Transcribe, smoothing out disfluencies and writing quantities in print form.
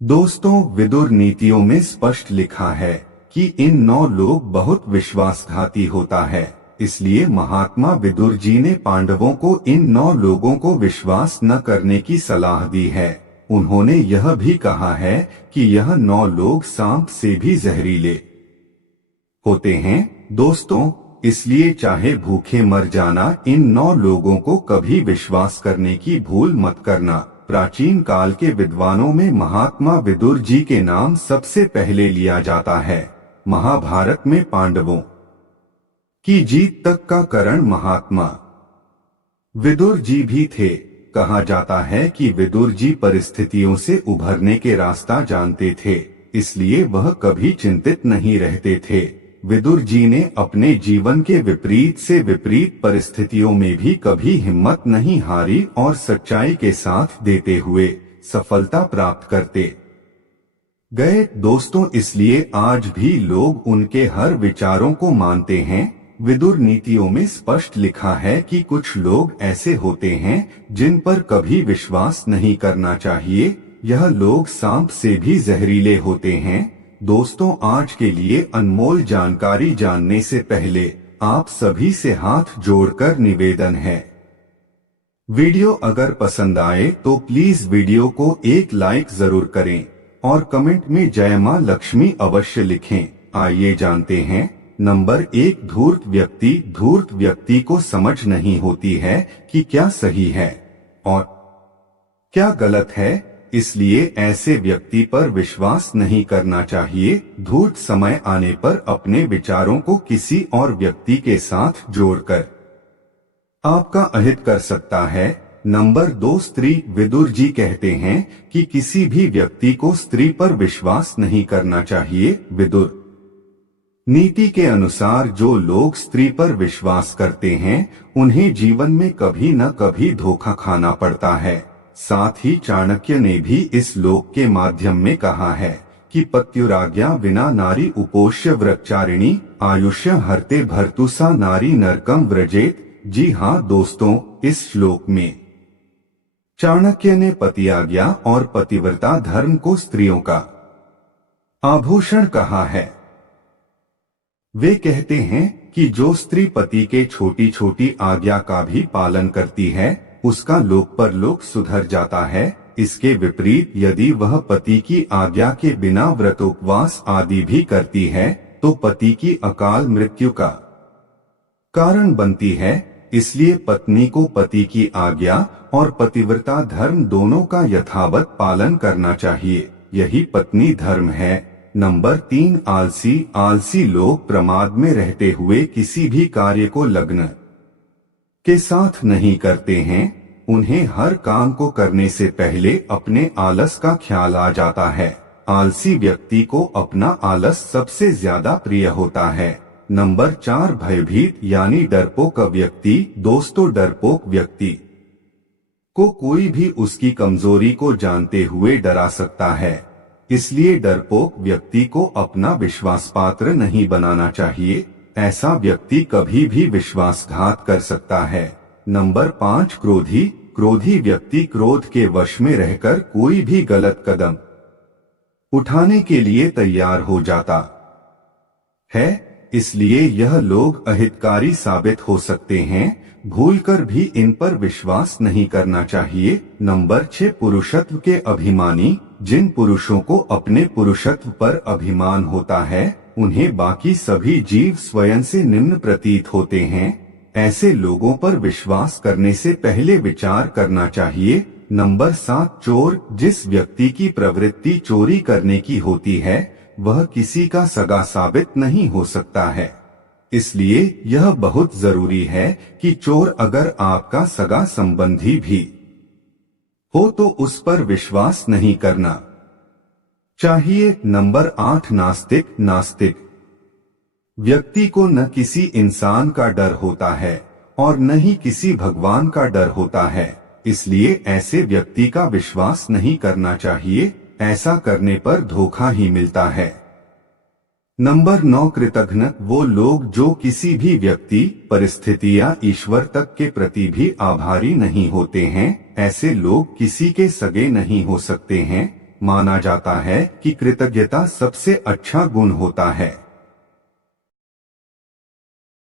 दोस्तों, विदुर नीतियों में स्पष्ट लिखा है कि इन 9 लोग बहुत विश्वासघाती होता है। इसलिए महात्मा विदुर जी ने पांडवों को इन 9 लोगों को विश्वास न करने की सलाह दी है। उन्होंने यह भी कहा है कि यह 9 लोग सांप से भी जहरीले होते हैं। दोस्तों, इसलिए चाहे भूखे मर जाना, इन 9 लोगों को कभी विश्वास करने की भूल मत करना। प्राचीन काल के विद्वानों में महात्मा विदुर जी के नाम सबसे पहले लिया जाता है। महाभारत में पांडवों की जीत तक का कारण महात्मा विदुर जी भी थे। कहा जाता है कि विदुर जी परिस्थितियों से उभरने के रास्ता जानते थे, इसलिए वह कभी चिंतित नहीं रहते थे। विदुर जी ने अपने जीवन के विपरीत से विपरीत परिस्थितियों में भी कभी हिम्मत नहीं हारी और सच्चाई के साथ देते हुए सफलता प्राप्त करते गए। दोस्तों, इसलिए आज भी लोग उनके हर विचारों को मानते हैं। विदुर नीतियों में स्पष्ट लिखा है कि कुछ लोग ऐसे होते हैं जिन पर कभी विश्वास नहीं करना चाहिए। यह लोग सांप से भी जहरीले होते हैं। दोस्तों, आज के लिए अनमोल जानकारी जानने से पहले आप सभी से हाथ जोड़कर निवेदन है, वीडियो अगर पसंद आए तो प्लीज वीडियो को एक लाइक जरूर करें और कमेंट में जय मां लक्ष्मी अवश्य लिखें। आइए जानते हैं। नंबर 1, धूर्त व्यक्ति को समझ नहीं होती है कि क्या सही है और क्या गलत है, इसलिए ऐसे व्यक्ति पर विश्वास नहीं करना चाहिए। धूर्त समय आने पर अपने विचारों को किसी और व्यक्ति के साथ जोड़कर आपका अहित कर सकता है। नंबर 2, स्त्री। विदुर जी कहते हैं कि किसी भी व्यक्ति को स्त्री पर विश्वास नहीं करना चाहिए। विदुर नीति के अनुसार जो लोग स्त्री पर विश्वास करते हैं उन्हें जीवन में कभी न कभी धोखा खाना पड़ता है। साथ ही चाणक्य ने भी इस श्लोक के माध्यम में कहा है कि पत्युराज्ञा विना नारी उपोष्य व्रतचारिणी आयुष्य हरते भर्तुसा नारी नरकम व्रजेत। जी हाँ दोस्तों, इस श्लोक में चाणक्य ने पति आज्ञा और पतिव्रता धर्म को स्त्रियों का आभूषण कहा है। वे कहते हैं कि जो स्त्री पति के छोटी छोटी आज्ञा का भी पालन करती है उसका लोक परलोक सुधर जाता है। इसके विपरीत यदि वह पति की आज्ञा के बिना व्रतोपवास आदि भी करती है तो पति की अकाल मृत्यु का कारण बनती है। इसलिए पत्नी को पति की आज्ञा और पतिव्रता धर्म दोनों का यथावत पालन करना चाहिए। यही पत्नी धर्म है। नंबर 3, आलसी लोग प्रमाद में रहते हुए किसी भी कार्य को लग्न के साथ नहीं करते हैं। उन्हें हर काम को करने से पहले अपने आलस का ख्याल आ जाता है। आलसी व्यक्ति को अपना आलस सबसे ज्यादा प्रिय होता है। नंबर 4, भयभीत यानी डरपोक व्यक्ति। दोस्तों, डरपोक व्यक्ति को कोई भी उसकी कमजोरी को जानते हुए डरा सकता है, इसलिए डरपोक व्यक्ति को अपना विश्वास पात्र नहीं बनाना चाहिए। ऐसा व्यक्ति कभी भी विश्वासघात कर सकता है। नंबर 5, क्रोधी व्यक्ति क्रोध के वश में रहकर कोई भी गलत कदम उठाने के लिए तैयार हो जाता है, इसलिए यह लोग अहितकारी साबित हो सकते हैं। भूलकर भी इन पर विश्वास नहीं करना चाहिए। नंबर 6, पुरुषत्व के अभिमानी। जिन पुरुषों को अपने पुरुषत्व पर अभिमान होता है उन्हें बाकी सभी जीव स्वयं से निम्न प्रतीत होते हैं। ऐसे लोगों पर विश्वास करने से पहले विचार करना चाहिए। नंबर 7, चोर। जिस व्यक्ति की प्रवृत्ति चोरी करने की होती है वह किसी का सगा साबित नहीं हो सकता है, इसलिए यह बहुत जरूरी है कि चोर अगर आपका सगा संबंधी भी हो तो उस पर विश्वास नहीं करना चाहिए। नंबर 8, नास्तिक व्यक्ति को न किसी इंसान का डर होता है और न ही किसी भगवान का डर होता है, इसलिए ऐसे व्यक्ति का विश्वास नहीं करना चाहिए। ऐसा करने पर धोखा ही मिलता है। नंबर 9, कृतघ्न। वो लोग जो किसी भी व्यक्ति, परिस्थिति या ईश्वर तक के प्रति भी आभारी नहीं होते हैं। ऐसे लोग किसी के सगे नहीं हो सकते हैं। माना जाता है कि कृतज्ञता सबसे अच्छा गुण होता है।